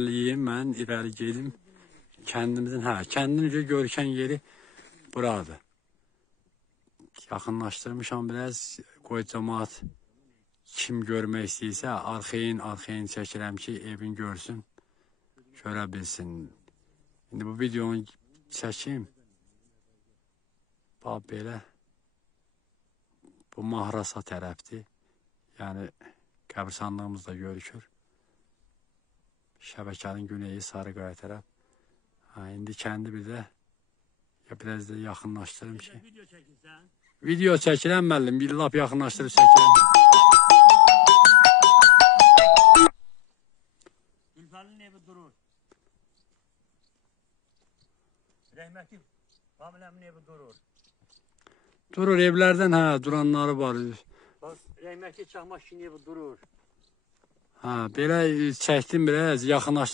İlerleyeyim ben, ileri gelim. Kendimizin, ha kendimce görken yeri buradır. Yaxınlaşdırmışam biraz. Qoy cəmaat kim görmək istəyirsə, arxayın, arxayın çəkirəm ki, evin görsün, görə bilsin. İndi bu videonu çəkim. Bax belə. Bu Mahrasa tərəfdir. Yəni qəbirstanlığımız da görükür. Şəbəkənin güneyi Sarıqaya tərəf. Ha, indi kəndi bir də ya biraz da yaxınlaşdırım ki. Video çəkirsən. Video çəkirəm müəllim, bir lap yaxınlaşdırıb çəkirəm. Gülfənin evi durur. Rəhmətli Familəmin evi durur. Durur evlərdən hə, duranları var. Bax, rəhmətli Çaxmaq kişinin evi durur. Ha, belə çəkdim biraz, yaxınlaşdırdım.